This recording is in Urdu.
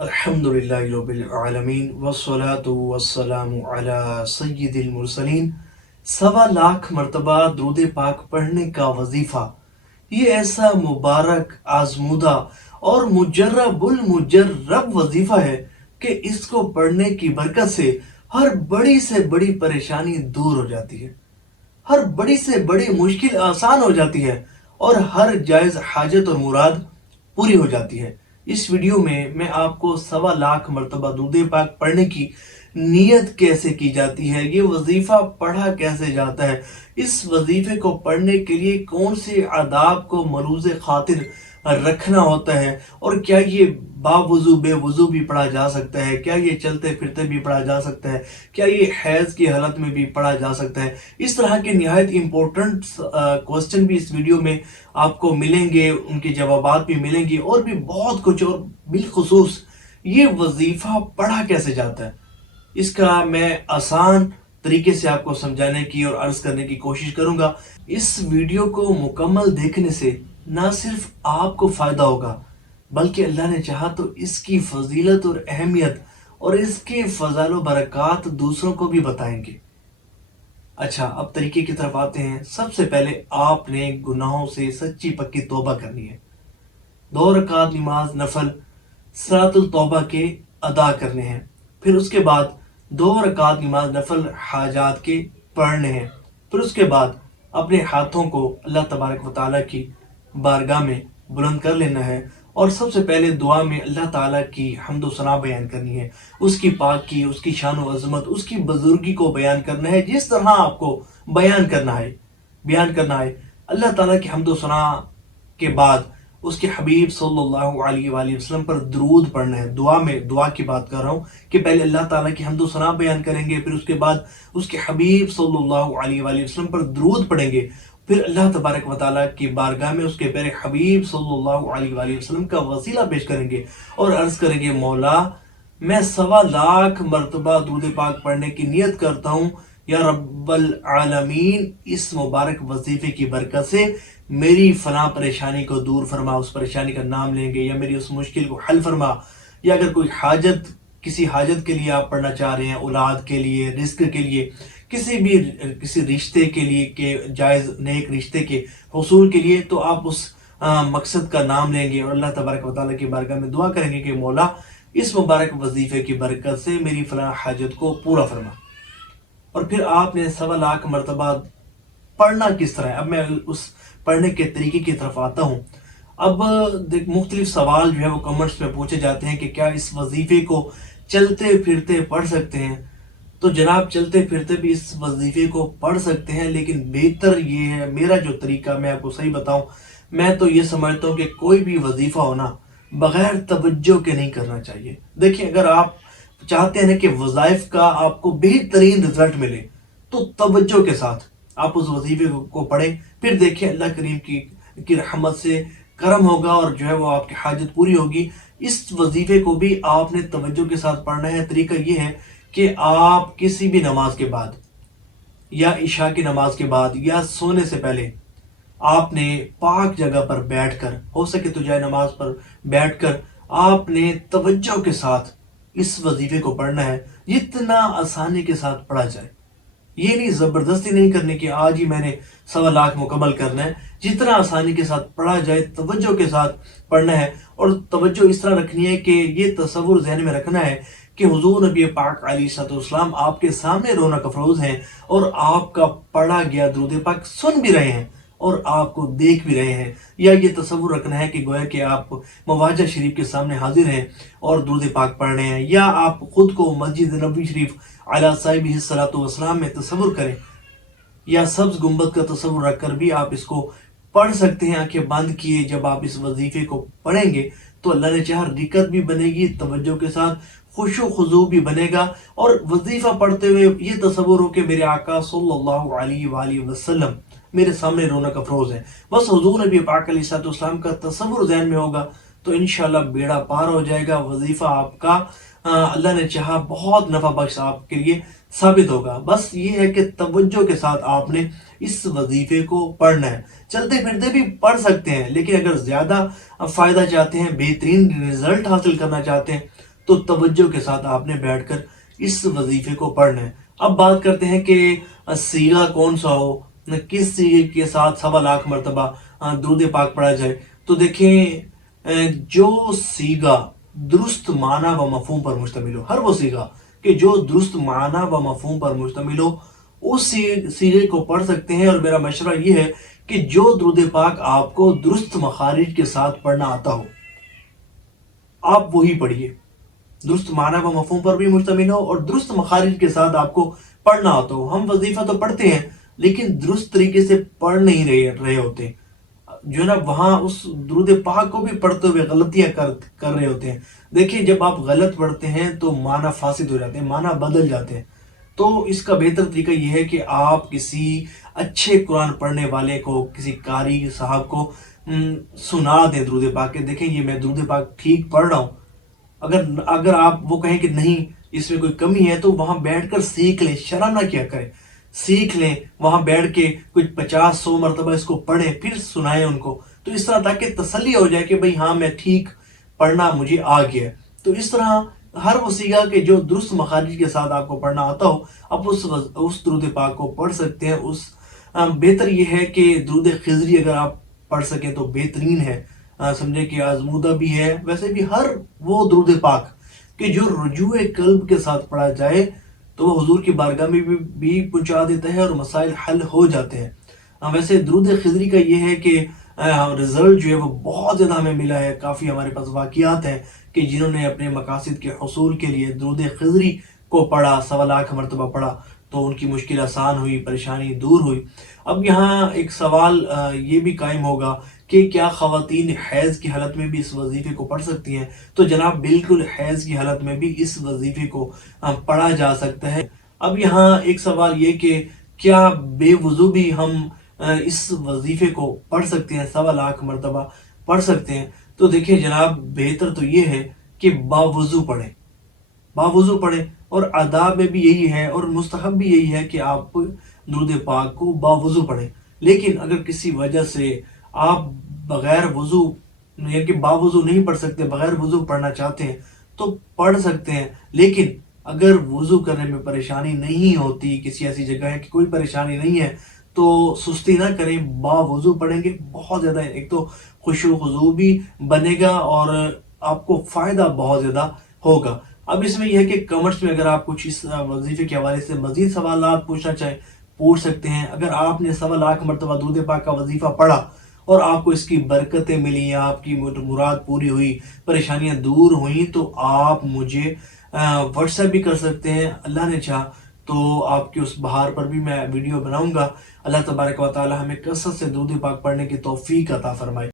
الحمدللہ رب العالمین والصلاة والسلام علی سید المرسلین۔ 1.25 مرتبہ درود پاک پڑھنے کا وظیفہ یہ ایسا مبارک، آزمودہ اور مجرب المجرب وظیفہ ہے کہ اس کو پڑھنے کی برکت سے ہر بڑی سے بڑی پریشانی دور ہو جاتی ہے، ہر بڑی سے بڑی مشکل آسان ہو جاتی ہے اور ہر جائز حاجت اور مراد پوری ہو جاتی ہے۔ اس ویڈیو میں آپ کو 1.25 مرتبہ درود پاک پڑھنے کی نیت کیسے کی جاتی ہے، یہ وظیفہ پڑھا کیسے جاتا ہے، اس وظیفے کو پڑھنے کے لیے کون سے آداب کو ملوز خاطر رکھنا ہوتا ہے، اور کیا یہ باوضو بے وضو بھی پڑھا جا سکتا ہے، کیا یہ چلتے پھرتے بھی پڑھا جا سکتا ہے، کیا یہ حیض کی حالت میں بھی پڑھا جا سکتا ہے۔ اس طرح کے نہایت امپورٹنٹ کوسچن بھی اس ویڈیو میں آپ کو ملیں گے، ان کے جوابات بھی ملیں گے، اور بھی بہت کچھ، اور بالخصوص یہ وظیفہ پڑھا کیسے جاتا ہے، اس کا میں آسان طریقے سے آپ کو سمجھانے کی اور عرض کرنے کی کوشش کروں گا۔ اس ویڈیو کو مکمل دیکھنے سے نہ صرف آپ کو فائدہ ہوگا بلکہ اللہ نے چاہا تو اس کی فضیلت اور اہمیت اور اس کے فضائل و برکات دوسروں کو بھی بتائیں گے۔ اچھا، اب طریقے کی طرف آتے ہیں۔ سب سے پہلے آپ نے گناہوں سے سچی پکی توبہ کرنی ہے۔ 2 رکعت نماز نفل صلاۃ التوبہ کے ادا کرنے ہیں، پھر اس کے بعد 2 رکعت نماز نفل حاجات کے پڑھنے ہیں، پھر اس کے بعد اپنے ہاتھوں کو اللہ تبارک و تعالیٰ کی بارگاہ میں بلند کر لینا ہے، اور سب سے پہلے دعا میں اللہ تعالیٰ کی حمد و ثنا بیان کرنی ہے، اس کی پاکی، اس کی شان و عظمت، اس کی بزرگی کو بیان کرنا ہے جس طرح آپ کو بیان کرنا ہے۔ اللہ تعالیٰ کی حمد و ثنا کے بعد اس کے حبیب صلی اللہ علیہ وآلہ وسلم پر درود پڑھنا ہے۔ دعا کی بات کر رہا ہوں کہ پہلے اللہ تعالیٰ کی حمد و ثنا بیان کریں گے، پھر اس کے بعد اس کے حبیب صلی اللہ علیہ وآلہ وسلم پر درود پڑھیں گے، پھر اللہ تبارک و تعالیٰ کی بارگاہ میں اس کے پیارے حبیب صلی اللہ علیہ وآلہ وسلم کا وسیلہ پیش کریں گے اور عرض کریں گے، مولا میں 1.25 مرتبہ درود پاک پڑھنے کی نیت کرتا ہوں، یا رب العالمین اس مبارک وظیفے کی برکت سے میری فلاں پریشانی کو دور فرما، اس پریشانی کا نام لیں گے، یا میری اس مشکل کو حل فرما، یا اگر کوئی کسی حاجت کے لیے آپ پڑھنا چاہ رہے ہیں، اولاد کے لیے، رزق کے لیے، کسی رشتے کے لیے، کہ جائز نیک رشتے کے حصول کے لیے، تو آپ اس مقصد کا نام لیں گے اور اللہ تبارک و تعالیٰ کی بارگاہ میں دعا کریں گے کہ مولا اس مبارک وظیفے کی برکت سے میری فلاں حاجت کو پورا فرما۔ اور پھر آپ نے 1.25 مرتبہ پڑھنا کس طرح ہے، اب میں اس پڑھنے کے طریقے کی طرف آتا ہوں۔ اب مختلف سوال جو ہے وہ کمنٹس میں پوچھے جاتے ہیں کہ کیا اس وظیفے کو چلتے پھرتے پڑھ سکتے ہیں؟ تو جناب، چلتے پھرتے بھی اس وظیفے کو پڑھ سکتے ہیں، لیکن بہتر یہ ہے، میرا جو طریقہ میں آپ کو صحیح بتاؤں، میں تو یہ سمجھتا ہوں کہ کوئی بھی وظیفہ ہونا بغیر توجہ کے نہیں کرنا چاہیے۔ دیکھیں، اگر آپ چاہتے ہیں کہ وظائف کا آپ کو بہترین رزلٹ ملے تو توجہ کے ساتھ آپ اس وظیفے کو پڑھیں، پھر دیکھیں اللہ کریم کی رحمت سے کرم ہوگا اور جو ہے وہ آپ کی حاجت پوری ہوگی۔ اس وظیفے کو بھی آپ نے توجہ کے ساتھ پڑھنا ہے۔ طریقہ یہ ہے کہ آپ کسی بھی نماز کے بعد، یا عشاء کی نماز کے بعد، یا سونے سے پہلے آپ نے پاک جگہ پر بیٹھ کر، ہو سکے تو جائے نماز پر بیٹھ کر، آپ نے توجہ کے ساتھ اس وظیفے کو پڑھنا ہے، جتنا آسانی کے ساتھ پڑھا جائے۔ یہ نہیں، زبردستی نہیں کرنے کی آج ہی میں نے 1.25 مکمل کرنا ہے، جتنا آسانی کے ساتھ پڑھا جائے توجہ کے ساتھ پڑھنا ہے۔ اور توجہ اس طرح رکھنی ہے کہ یہ تصور ذہن میں رکھنا ہے کہ حضور نبی پاک علیہ السلام آپ کے سامنے رونق افروز ہیں، اور آپ کا پڑھا گیا درود پاک سن بھی رہے ہیں اور آپ کو دیکھ بھی رہے ہیں۔ یا یہ تصور رکھنا ہے کہ گویا کہ آپ مواجہ شریف کے سامنے حاضر ہیں اور درود پاک پڑھ رہے ہیں، یا آپ خود کو مسجد نبوی شریف علیہ صاحبہ الصلوۃ والسلام میں تصور کریں، یا سبز گنبد کا تصور رکھ کر بھی آپ اس کو پڑھ سکتے ہیں آنکھیں بند کیے۔ جب آپ اس وظیفے کو پڑھیں گے تو اللہ نے چاہا رکعت بھی بنے گی توجہ کے ساتھ، خشوع و خضوع بھی بنے گا، اور وظیفہ پڑھتے ہوئے یہ تصور ہو کہ میرے آقا صلی اللہ علیہ وآلہ وسلم میرے سامنے رونق افروز ہے، بس حضور نبی پاک علیہ السلام کا تصور ذہن میں ہوگا تو انشاءاللہ بیڑا پار ہو جائے گا۔ وظیفہ آپ کا اللہ نے چاہا بہت نفع بخش آپ کے لیے ثابت ہوگا۔ بس یہ ہے کہ توجہ کے ساتھ آپ نے اس وظیفے کو پڑھنا ہے۔ چلتے پھرتے بھی پڑھ سکتے ہیں، لیکن اگر زیادہ فائدہ چاہتے ہیں، بہترین رزلٹ حاصل کرنا چاہتے ہیں، تو توجہ کے ساتھ آپ نے بیٹھ کر اس وظیفے کو پڑھنا ہے۔ اب بات کرتے ہیں کہ سیغہ کون سا ہو، کس سیغے کے ساتھ 1.25 مرتبہ درود پاک پڑھا جائے۔ تو دیکھیں جو سیغہ درست معنی و مفہوم پر مشتمل ہو، ہر وہ سیغہ کہ جو درست معنی و مفہوم پر مشتمل ہو، اس سیغے کو پڑھ سکتے ہیں۔ اور میرا مشورہ یہ ہے کہ جو درود پاک آپ کو درست مخارج کے ساتھ پڑھنا آتا ہو، آپ وہی پڑھیے، درست معنی و مفہوم پر بھی مشتمل ہو اور درست مخارج کے ساتھ آپ کو پڑھنا آتا ہو۔ ہم وظیفہ تو پڑھتے ہیں لیکن درست طریقے سے پڑھ نہیں رہے ہوتے، جو ہے نا، وہاں اس درود پاک کو بھی پڑھتے ہوئے غلطیاں کر رہے ہوتے ہیں۔ دیکھیں جب آپ غلط پڑھتے ہیں تو معنی فاسد ہو جاتے ہیں، معنی بدل جاتے ہیں۔ تو اس کا بہتر طریقہ یہ ہے کہ آپ کسی اچھے قرآن پڑھنے والے کو، کسی قاری صاحب کو سنا دیں درود پاک کے، دیکھیں یہ میں درود پاک ٹھیک پڑھ رہا ہوں۔ اگر آپ وہ کہیں کہ نہیں اس میں کوئی کمی ہے، تو وہاں بیٹھ کر سیکھ لیں، شرم نہ کیا کریں، سیکھ لیں، وہاں بیٹھ کے کچھ 50-100 مرتبہ اس کو پڑھیں، پھر سنائیں ان کو، تو اس طرح تاکہ تسلی ہو جائے کہ بھئی ہاں میں ٹھیک پڑھنا مجھے آ گیا ہے۔ تو اس طرح ہر وہ سیغہ کہ جو درست مخارج کے ساتھ آپ کو پڑھنا آتا ہو، آپ اس درود پاک کو پڑھ سکتے ہیں۔ بہتر یہ ہے کہ درود خضری اگر آپ پڑھ سکیں تو بہترین ہے، سمجھے کہ آزمودہ بھی ہے۔ ویسے بھی ہر وہ درود پاک کہ جو رجوع قلب کے ساتھ پڑھا جائے تو وہ حضور کی بارگاہ میں بھی پہنچا دیتا ہے اور مسائل حل ہو جاتے ہیں۔ ویسے درود خضری کا یہ ہے کہ رزلٹ جو ہے وہ بہت زیادہ ہمیں ملا ہے، کافی ہمارے پاس واقعات ہیں کہ جنہوں نے اپنے مقاصد کے حصول کے لیے درود خضری کو پڑھا، 1.25 مرتبہ پڑھا، تو ان کی مشکل آسان ہوئی، پریشانی دور ہوئی۔ اب یہاں ایک سوال یہ بھی قائم ہوگا کہ کیا خواتین حیض کی حالت میں بھی اس وظیفے کو پڑھ سکتی ہیں؟ تو جناب بالکل حیض کی حالت میں بھی اس وظیفے کو پڑھا جا سکتا ہے۔ اب یہاں ایک سوال یہ کہ کیا بے وضو بھی ہم اس وظیفے کو پڑھ سکتے ہیں، 1.25 مرتبہ پڑھ سکتے ہیں؟ تو دیکھیں جناب بہتر تو یہ ہے کہ باوضو پڑھیں، اور آداب میں بھی یہی ہے اور مستحب بھی یہی ہے کہ آپ درود پاک کو باوضو پڑھیں۔ لیکن اگر کسی وجہ سے آپ بغیر وضو یعنی کہ باوضو نہیں پڑھ سکتے، بغیر وضو پڑھنا چاہتے ہیں تو پڑھ سکتے ہیں، لیکن اگر وضو کرنے میں پریشانی نہیں ہوتی، کسی ایسی جگہ ہے کہ کوئی پریشانی نہیں ہے، تو سستی نہ کریں، باوضو پڑھیں گے بہت زیادہ، ایک تو خشوع و خضوع بھی بنے گا اور آپ کو فائدہ بہت زیادہ ہوگا۔ اب اس میں یہ ہے کہ کمنٹس میں اگر آپ کچھ اس وظیفے کے حوالے سے مزید سوالات پوچھنا چاہیں پوچھ سکتے ہیں۔ اگر آپ نے 1.25 مرتبہ درود پاک کا وظیفہ پڑھا اور آپ کو اس کی برکتیں ملی، آپ کی مراد پوری ہوئی، پریشانیاں دور ہوئیں، تو آپ مجھے واٹس ایپ بھی کر سکتے ہیں۔ اللہ نے چاہا تو آپ کی اس بہار پر بھی میں ویڈیو بناؤں گا۔ اللہ تبارک و تعالی ہمیں کثرت سے درود پاک پڑھنے کی توفیق عطا فرمائے۔